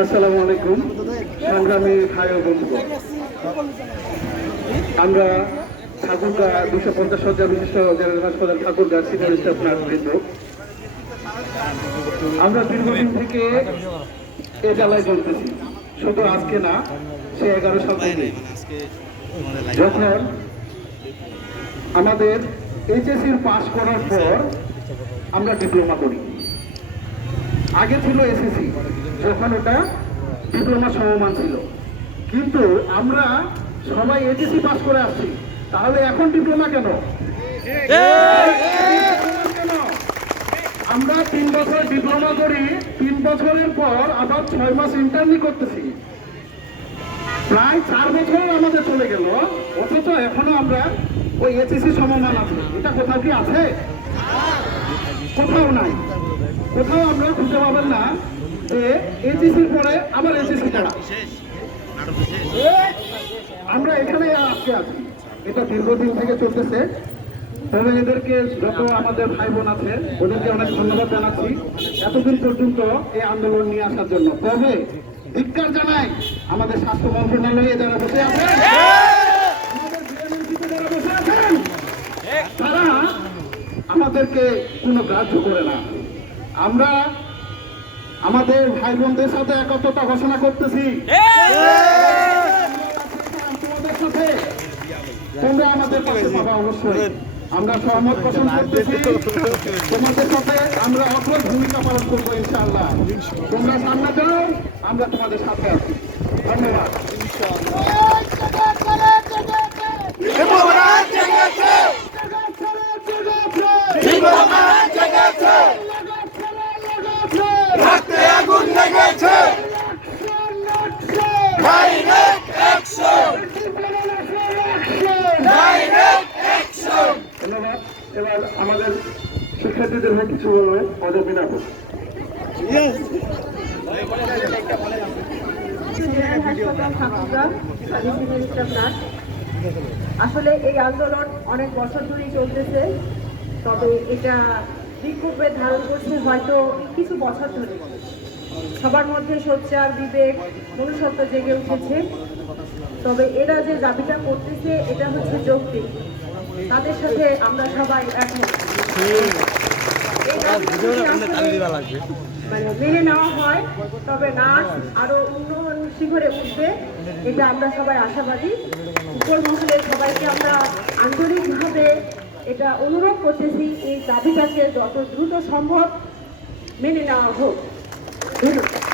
আসসালামু আলাইকুম। সংগ্রামী ভাই ও বন্ধুগণ আমরা ঠাকুরগা দুশো পঞ্চাশ সজ্জা বিশিষ্ট জেনারেল হাসপাতাল ঠাকুরগা সিনিয়র স্টাফ আমরা দীর্ঘদিন থেকে এ জ্বালায় চলতেছি শুধু আজকে না, সে এগারো সাল থেকে। যখন আমাদের এইচএসির পাশ করার পর আমরা ডিপ্লোমা করি। আগে ছিল এসএসসি যখন ওটা ডিপ্লোমা সমমান ছিল। কিন্তু আমরা সবাই এইচএসসি পাস করে আসছি। তাহলে এখন ডিপ্লোমা কেন? কেন? আমরা তিন বছর ডিপ্লোমা করি তিন বছরের পর আবার ছয় মাস ইন্টার্নি করতেছি। প্রায় চার বছর আমাদের চলে গেল অথচ এখনও আমরা ওই এইচএসসি সমমান আছে। এটা কোথাও কি আছে? কোথাও নাই। কোথাও আমরা খুঁজে পাবেন না। এইচএসির পরে আবার এইচএসি কারা আমরা এখানে আজকে আছি। এটা দীর্ঘদিন থেকে চলতেছে। তবে এদেরকে যত আমাদের ভাই বোন আছে, ওদেরকে অনেক ধন্যবাদ জানাচ্ছি এতদিন পর্যন্ত এই আন্দোলন নিয়ে আসার জন্য। তবে ধিক্কার জানাই আমাদের স্বাস্থ্য মন্ত্রণালয়ে যারা বসে আছেন আমাদের BMMC তে যারা বসে আছেন তারা আমাদেরকে কোনো গ্রাহ্য করে না। আমরা আমাদের ভাই বোনদের সাথে একত্রতা ঘোষণা করতেছি। তোমাদের সাথে তোমরা আমাদের অবশ্যই। আমরা সহমত পোষণ করতেছি। তোমাদের সাথে আমরা অপর ভূমিকা পালন করব ইনশাআল্লাহ। তোমরা সামনে যাও আমরা তোমাদের সাথে আছি। ধন্যবাদ। এবার আমাদের শিক্ষার্থীদের হয়ে কিছু বলবে অজয় না হাসপাতাল ঠাকুরগাঁ স্বাধীন স্টাফ নার্স আসলে এই আন্দোলন অনেক বছর ধরেই চলতেছে তবে এটা বিক্ষোভে ধারণ করছে হয়তো কিছু বছর ধরে। সবার মধ্যে সোচ্চার বিবেক মনুষ্যত্ব জেগে উঠেছে। তবে এরা যে দাবিটা করতেছে এটা হচ্ছে যৌক্তিক। তাদের সাথে আমরা সবাই মানে মেনে নেওয়া হয়, তবে নাচ আরও উন্নয়ন শিখরে উঠবে, এটা আমরা সবাই আশাবাদী। উপর মহলে সবাইকে আমরা আন্তরিকভাবে এটা অনুরোধ করতেছি, এই দাবিটাকে যত দ্রুত সম্ভব মেনে নেওয়া হোক। ধন্যবাদ।